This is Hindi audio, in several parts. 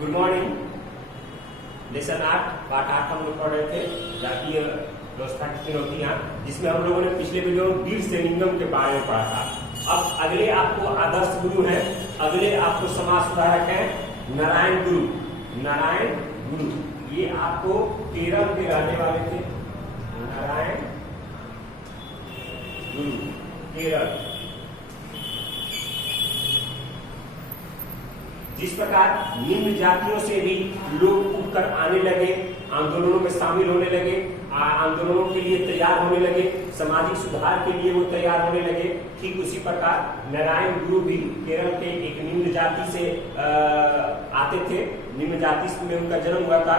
Good morning. लेसन 8 पार्ट 8 हम लोग पढ़ रहे थे जातीय व्यवस्था की चुनौतियां, जिसमें हम लोगों ने पिछले वीडियो में वीर सेनिंगम के बारे में पढ़ा था। अब अगले आपको आदर्श गुरु हैं, अगले आपको समाज सुधारक हैं नारायण गुरु। नारायण गुरु ये आपको केरल के रहने वाले थे। नारायण गुरु केरल। जिस प्रकार निम्न जातियों से भी लोग उठकर आने लगे, आंदोलनों में शामिल होने लगे, आंदोलनों के लिए तैयार होने लगे, सामाजिक सुधार के लिए वो तैयार होने लगे, ठीक उसी प्रकार नारायण गुरु भी केरल के एक निम्न जाति से आते थे। निम्न जाति में उनका जन्म हुआ था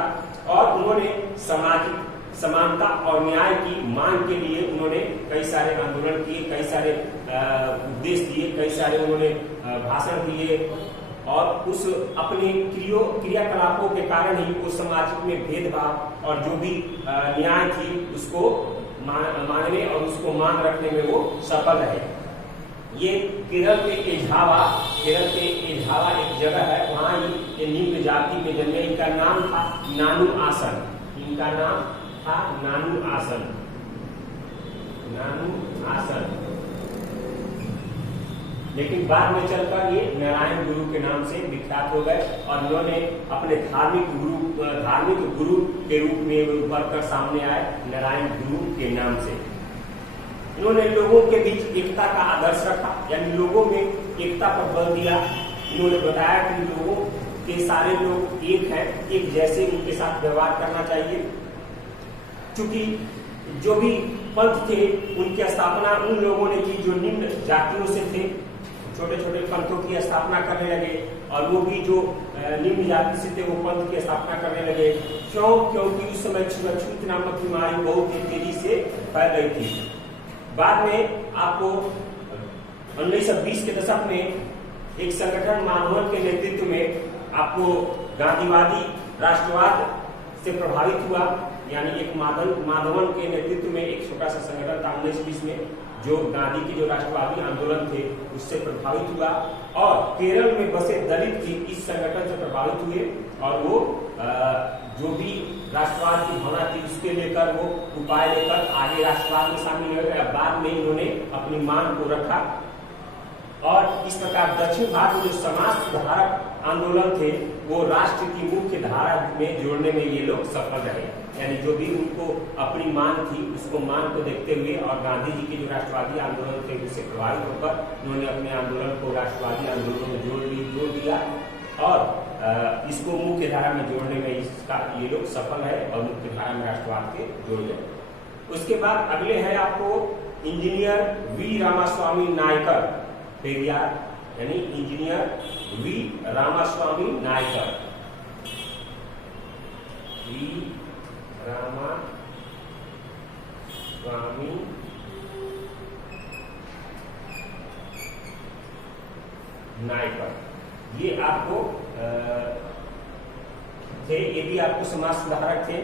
और उन्होंने सामाजिक समानता और न्याय की मांग के लिए उन्होंने कई सारे आंदोलन किए, कई सारे उपदेश दिए, कई सारे उन्होंने भाषण दिए और उस अपने क्रियाकलापों के कारण ही वो समाज में भेदभाव और जो भी न्याय थी उसको मांगने और उसको मांग रखने में वो सफल रहे। ये केरल के एझावा एक जगह है, वहाँ ये निम्न जाति में जन्मे। इनका नाम था नानू आसन। इनका नाम था नानू आसन। नानू आसन। लेकिन बाद में चलकर ये नारायण गुरु के नाम से विख्यात हो गए और इन्होंने अपने धार्मिक गुरु के रूप में उभर कर सामने आए नारायण गुरु के नाम से। इन्होंने लोगों के बीच एकता का आदर्श रखा, यानी लोगों में एकता पर बल दिया। इन्होंने बताया कि लोगों के सारे लोग एक हैं, एक जैसे उनके साथ व्यवहार करना चाहिए। चूंकि जो भी पंथ थे उनकी स्थापना उन लोगों ने की जो निम्न जातियों से थे। छोटे छोटे पंथों की स्थापना करने लगे और वो भी जो निम्न जाति से थे वो पंथ की स्थापना करने लगे। क्योंकि उस समय छुआछूत नामक बीमारी बहुत ही तेजी से फैल रही थी। बाद में आपको 1920 के दशक में एक संगठन माधवन के नेतृत्व में आपको गांधीवादी राष्ट्रवाद से प्रभावित हुआ, यानी एक माधवन के नेतृत्व में एक छोटा सा संगठन था 1920 में जो गांधी के जो राष्ट्रवादी आंदोलन थे उससे प्रभावित हुआ और केरल में बसे दलित भी इस संगठन से प्रभावित हुए और वो जो भी राष्ट्रवाद की भावना थी उसके लेकर वो उपाय लेकर आगे राष्ट्रवाद में शामिल हो गए। बाद में इन्होंने अपनी मांग को रखा और इस प्रकार दक्षिण भारत में जो समाज सुधारक आंदोलन थे वो राष्ट्र की मुख्य धारा में जोड़ने में ये लोग सफल रहे। यानी जो भी उनको अपनी मांग थी उसको मांग को देखते हुए और गांधी जी के जो राष्ट्रवादी आंदोलन थे उससे प्रभावित होकर उन्होंने अपने आंदोलन को राष्ट्रवादी आंदोलन में जोड़ दिया और इसको मुख्य धारा में जोड़ने में इसका ये लोग सफल है और मुख्य धारा में राष्ट्रवाद के जोड़ गए। उसके बाद अगले है आपको इंजीनियर वी रामास्वामी नायकर पेरियार, यानी engineer V Ramaswamy Naicker. V Ramaswamy Naicker ये आपको थे, ये भी आपको समाज सुधारक थे।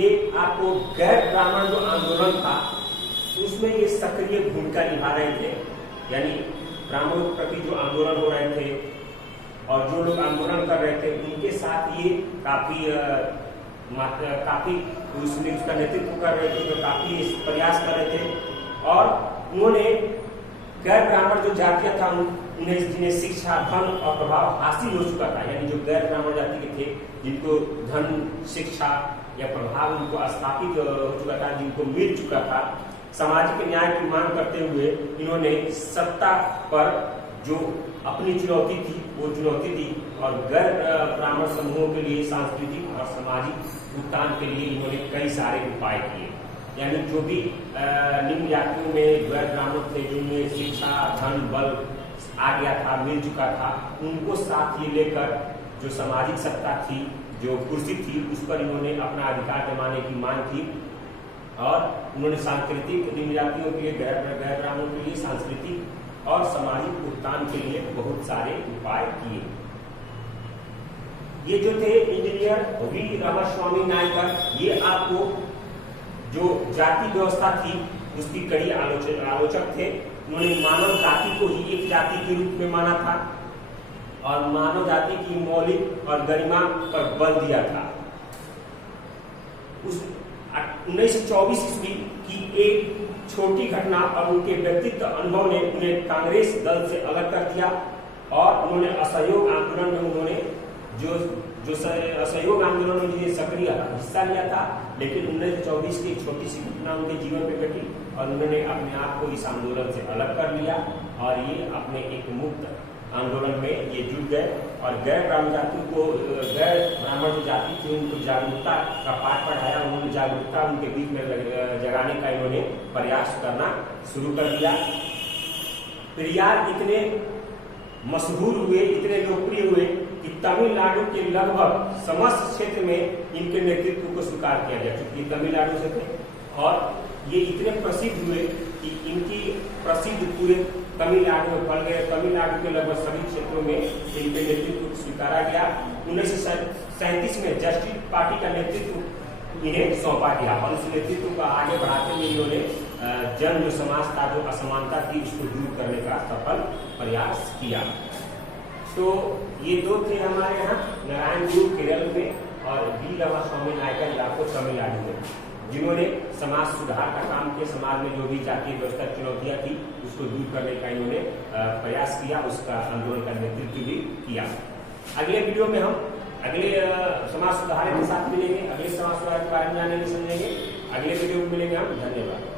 ये आपको गैर ब्राह्मण जो आंदोलन था उसमें ये सक्रिय भूमिका निभा रहे थे, यानी ब्राह्मणों के प्रति जो आंदोलन हो रहे थे और जो लोग आंदोलन कर रहे थे उनके साथ ये काफी उसमें उसका नेतृत्व कर रहे थे, तो काफी प्रयास कर रहे थे और उन्होंने गैर ब्राह्मण जो जातियां था जिन्हें शिक्षा, धन और प्रभाव हासिल हो चुका था, यानी जो गैर ब्राह्मण जाति के थे जिनको धन, शिक्षा या प्रभाव उनको स्थापित हो चुका था, जिनको मिल चुका था, सामाजिक न्याय की मांग करते हुए इन्होंने सत्ता पर जो अपनी चुनौती थी वो चुनौती दी और गैर ब्राह्मण समूहों के लिए सांस्कृतिक और सामाजिक उत्थान के लिए इन्होंने कई सारे उपाय किए। यानी जो भी निम्न जातियों में गैर ब्राह्मण थे जिनमें शिक्षा, धन, बल आ गया था, मिल चुका था, उनको साथ ये लेकर जो सामाजिक सत्ता थी, जो कुर्सी थी, उस पर इन्होंने अपना अधिकार जमाने की मांग की और उन्होंने सांस्कृतिक निम्न जातियों के लिए, गैर ब्राह्मणों के लिए सांस्कृतिक और सामाजिक उत्थान के लिए बहुत सारे उपाय किए। ये जो थे इंजीनियर वी रामास्वामी नायकर, ये आपको जो जाति व्यवस्था थी उसकी कड़ी आलोचक थे। उन्होंने मानव जाति को ही एक जाति के रूप में माना था और मानव जाति की मौलिक और गरिमा पर बल दिया था। उस 1924 ईस्वी की एक छोटी घटना और उनके व्यक्तित्व अनुभव ने उन्हें कांग्रेस दल से अलग कर दिया और उन्होंने असहयोग आंदोलन में जो असहयोग आंदोलन में जो सक्रिय हिस्सा लिया था, लेकिन 1924 की एक छोटी सी घटना उनके जीवन में घटी और उन्होंने अपने आप को इस आंदोलन से अलग कर लिया और ये अपने एक मुक्त आंदोलन में ये जुट गए और गैर ब्राह्मण जाति को, गैर ब्राह्मण जो जाति थी उनको जागरूकता का पाठ पढ़ाया। उन्होंने जागरूकता उनके बीच में जगाने का इन्होंने प्रयास करना शुरू कर दिया। पेरियार इतने मशहूर हुए, इतने लोकप्रिय हुए कि तमिलनाडु के लगभग समस्त क्षेत्र में इनके नेतृत्व को स्वीकार किया गया, क्योंकि तमिलनाडु से थे और ये इतने प्रसिद्ध हुए कि इनकी प्रसिद्ध पूरे तमिलनाडु में फैल गए। तमिलनाडु के लगभग सभी क्षेत्रों में इनके नेतृत्व को स्वीकारा गया। 1937 में जस्टिस पार्टी का नेतृत्व इन्हें सौंपा गया और उस नेतृत्व को आगे बढ़ाते हुए इन्होंने जन जो समाज का जो असमानता थी उसको दूर करने का सफल प्रयास किया। तो ये दो थे हमारे यहाँ, नारायण गुरु केरल में और वी रवा स्वामी नायकर इलाको तमिलनाडु में, जिन्होंने समाज सुधार का काम किया। समाज में जो भी जातीय व्यवस्था चुनौतियां थी उसको दूर करने का इन्होंने प्रयास किया, उसका आंदोलन का नेतृत्व भी किया। अगले वीडियो में हम अगले समाज सुधार के साथ मिलेंगे, अगले समाज सुधार के बारे में जानेंगे, समझेंगे। अगले वीडियो में मिलेंगे हम। धन्यवाद।